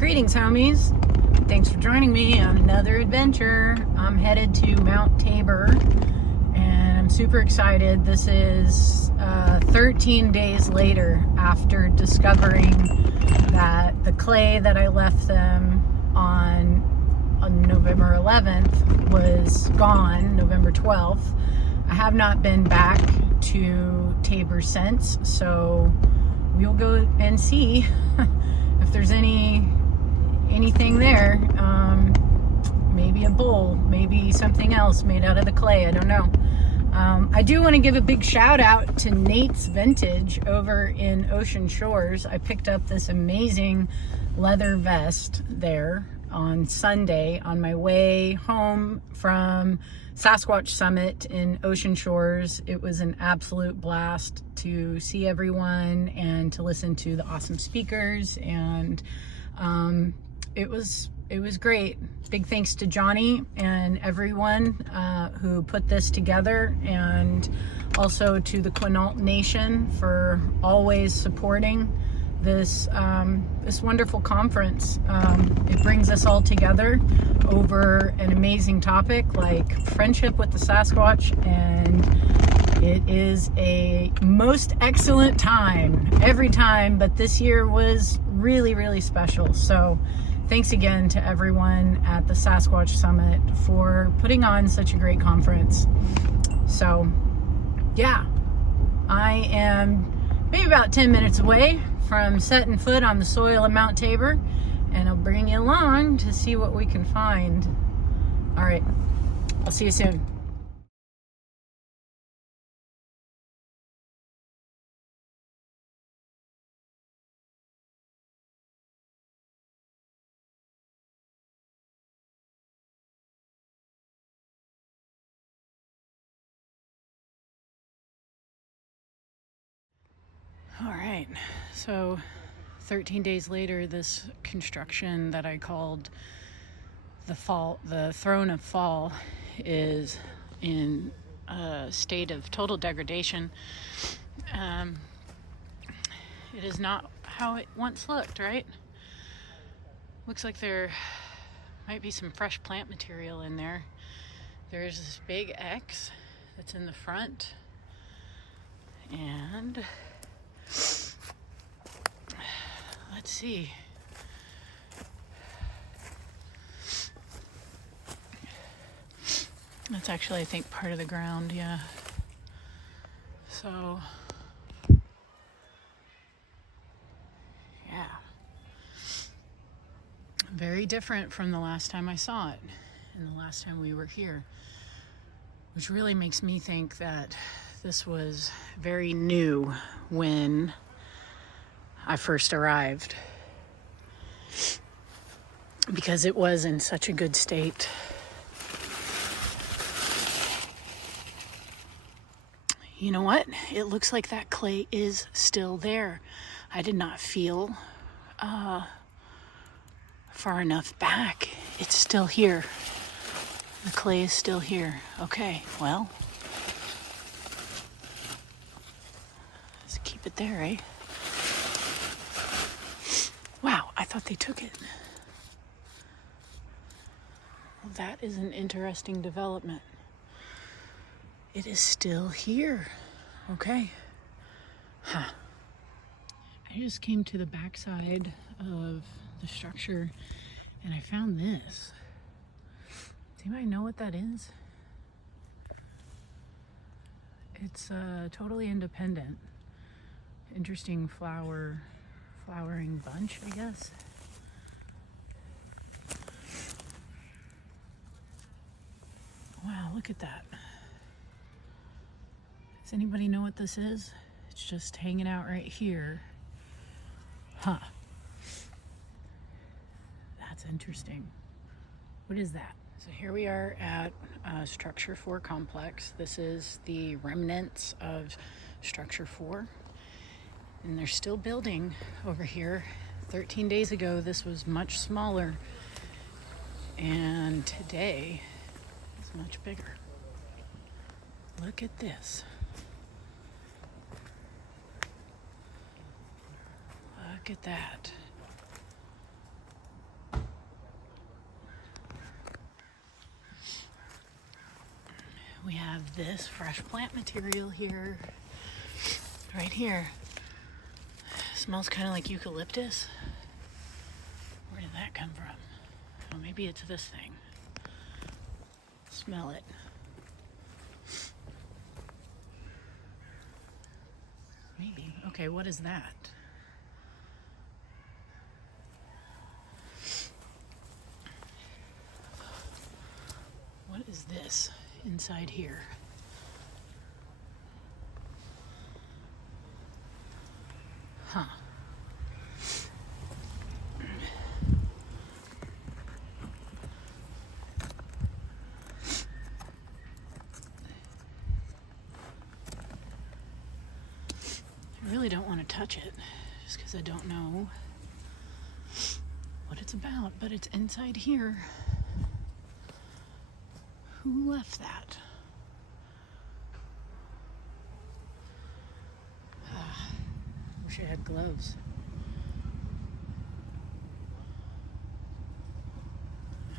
Greetings, homies. Thanks for joining me on another adventure. I'm headed to Mount Tabor, and I'm super excited. This is 13 days later after discovering that the clay that I left them on November 11th was gone, November 12th. I have not been back to Tabor since, so we'll go and see if there's anything there. Maybe a bowl, maybe something else made out of the clay, I don't know. I do want to give a big shout out to Nate's Vintage over in Ocean Shores. I picked up this amazing leather vest there on Sunday on my way home from Sasquatch Summit in Ocean Shores. It was an absolute blast to see everyone and to listen to the awesome speakers, and it was great. Big thanks to Johnny and everyone who put this together, and also to the Quinault Nation for always supporting this wonderful conference. It brings us all together over an amazing topic like friendship with the Sasquatch, and it is a most excellent time every time, but this year was really, really special. So thanks again to everyone at the Sasquatch Summit for putting on such a great conference. So yeah, I am maybe about 10 minutes away from setting foot on the soil of Mount Tabor, and I'll bring you along to see what we can find. All right, I'll see you soon. All right, so 13 days later, this construction that I called the Throne of Fall is in a state of total degradation. It is not how it once looked, right? Looks like there might be some fresh plant material in there. There's this big X that's in the front, and let's see. That's actually, I think, part of the ground, yeah. So, yeah. Very different from the last time I saw it and the last time we were here, which really makes me think that this was very new when I first arrived, because it was in such a good state. You know what? It looks like that clay is still there. I did not feel far enough back. It's still here. The clay is still here. Okay, well, let's keep it there, eh? Wow, I thought they took it. Well, that is an interesting development. It is still here. Okay. Huh. I just came to the backside of the structure and I found this. Does anybody know what that is? It's totally independent. Interesting flowering bunch, I guess. Wow, look at that. Does anybody know what this is? It's just hanging out right here. Huh. That's interesting. What is that? So here we are at Structure 4 complex. This is the remnants of Structure 4. And they're still building over here. 13 days ago, this was much smaller. And today, it's much bigger. Look at this. Look at that. have this fresh plant material here, right here. Smells kind of like eucalyptus. Where did that come from? Oh, maybe it's this thing. Smell it. Maybe. Okay, what is that? What is this inside here? Huh. I really don't want to touch it just because I don't know what it's about, but it's inside here. Who left that? Wish I had gloves.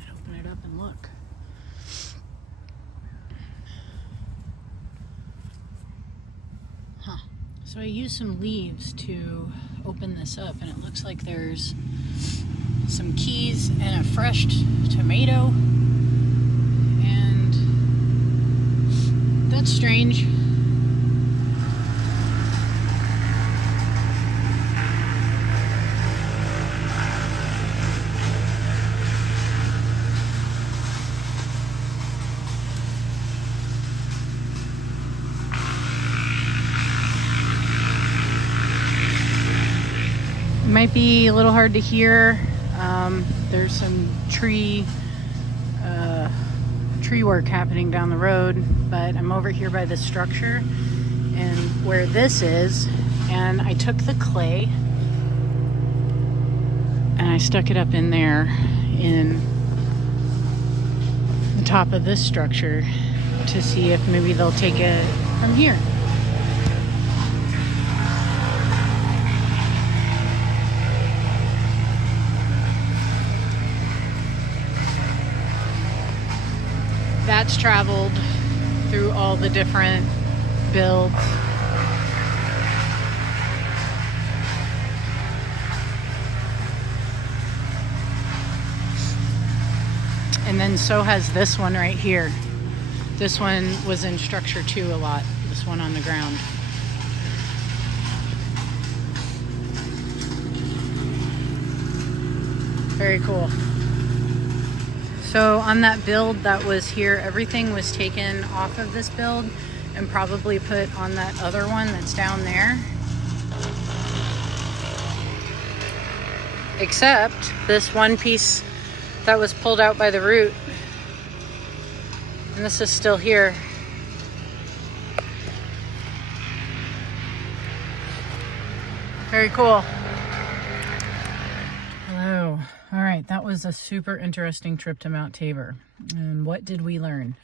I'd open it up and look. Huh. So I used some leaves to open this up, and it looks like there's some keys and a fresh tomato. And that's strange. Might be a little hard to hear. There's some tree work happening down the road, but I'm over here by the structure and where this is, and I took the clay and I stuck it up in there in the top of this structure to see if maybe they'll take it from here. That's traveled through all the different builds. And then so has this one right here. This one was in structure 2 a lot, this one on the ground. Very cool. So on that build that was here, everything was taken off of this build and probably put on that other one that's down there. Except this one piece that was pulled out by the root. And this is still here. Very cool. Hello. All right, that was a super interesting trip to Mount Tabor. And what did we learn?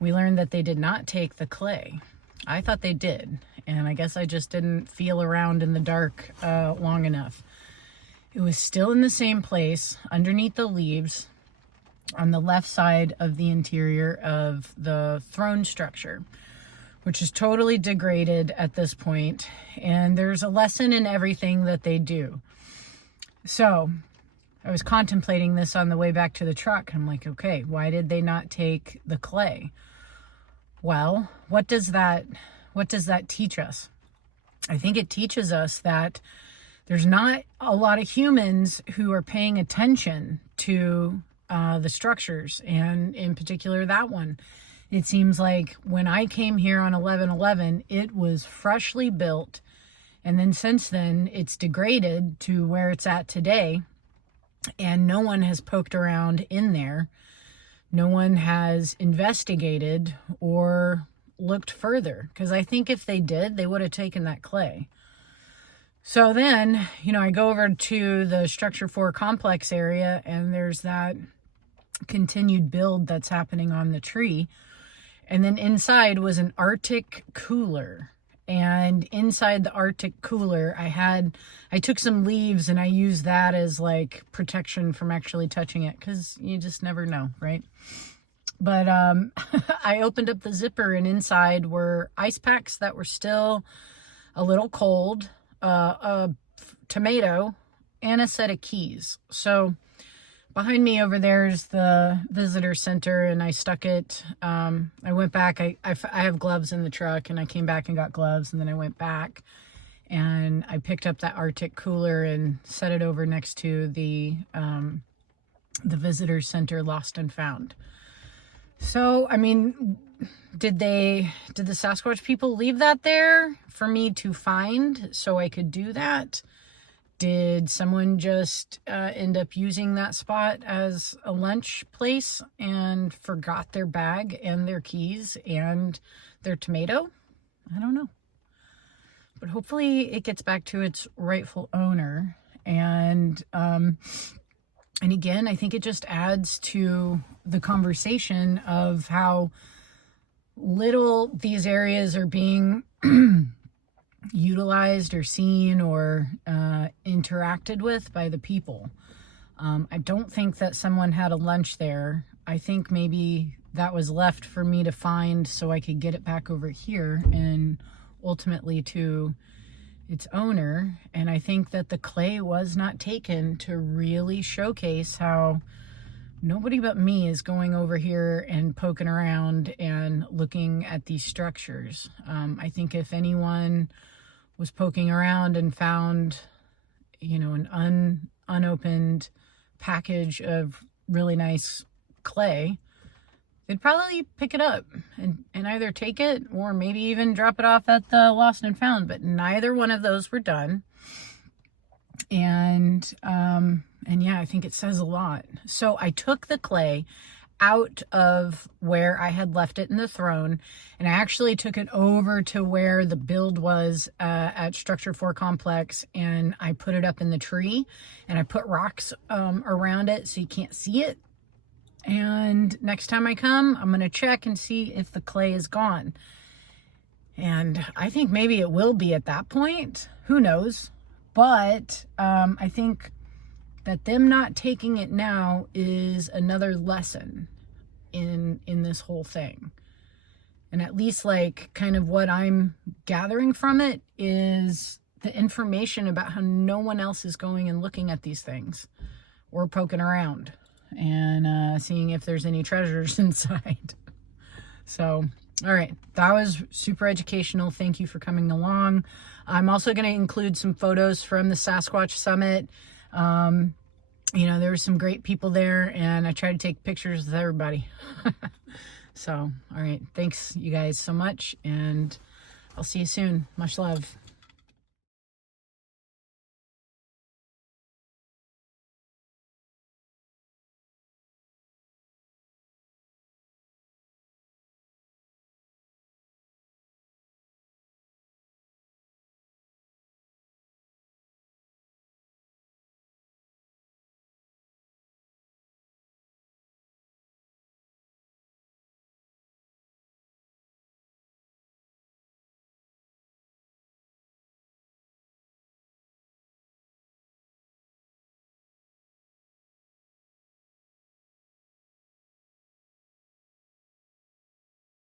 We learned that they did not take the clay. I thought they did, and I guess I just didn't feel around in the dark long enough. It was still in the same place, underneath the leaves, on the left side of the interior of the throne structure, which is totally degraded at this point, and there's a lesson in everything that they do. So I was contemplating this on the way back to the truck. I'm like, okay, why did they not take the clay? Well, what does that teach us? I think it teaches us that there's not a lot of humans who are paying attention to the structures, and in particular that one. It seems like when I came here on 11/11, it was freshly built, and then since then it's degraded to where it's at today. And no one has poked around in there. No one has investigated or looked further. Because I think if they did, they would have taken that clay. So then, I go over to the Structure 4 complex area, and there's that continued build that's happening on the tree. And then inside was an Arctic cooler. And inside the Arctic cooler, I took some leaves and I used that as like protection from actually touching it, because you just never know, right? But I opened up the zipper, and inside were ice packs that were still a little cold, a tomato, and a set of keys. So behind me over there is the visitor center, and I stuck it. I went back. I have gloves in the truck, and I came back and got gloves, and then I went back and I picked up that Arctic cooler and set it over next to the visitor center lost and found. So, I mean, did the Sasquatch people leave that there for me to find so I could do that? Did someone just end up using that spot as a lunch place and forgot their bag and their keys and their tomato? I don't know. But hopefully it gets back to its rightful owner. And again, I think it just adds to the conversation of how little these areas are being utilized or seen or interacted with by the people. I don't think that someone had a lunch there. I think maybe that was left for me to find so I could get it back over here and ultimately to its owner. And I think that the clay was not taken to really showcase how nobody but me is going over here and poking around and looking at these structures. I think if anyone was poking around and found, you know, an unopened package of really nice clay, they'd probably pick it up and either take it or maybe even drop it off at the lost and found, but neither one of those were done. And yeah, I think it says a lot. So I took the clay out of where I had left it in the throne, and I actually took it over to where the build was at Structure 4 Complex, and I put it up in the tree, and I put rocks around it so you can't see it. And next time I come, I'm going to check and see if the clay is gone. And I think maybe it will be at that point. Who knows? But I think that them not taking it now is another lesson in this whole thing. And at least, like, kind of what I'm gathering from it is the information about how no one else is going and looking at these things or poking around and seeing if there's any treasures inside. So, all right, that was super educational. Thank you for coming along. I'm also going to include some photos from the Sasquatch Summit. You know, there were some great people there, and I tried to take pictures with everybody. So, all right, thanks you guys so much, and I'll see you soon. Much love.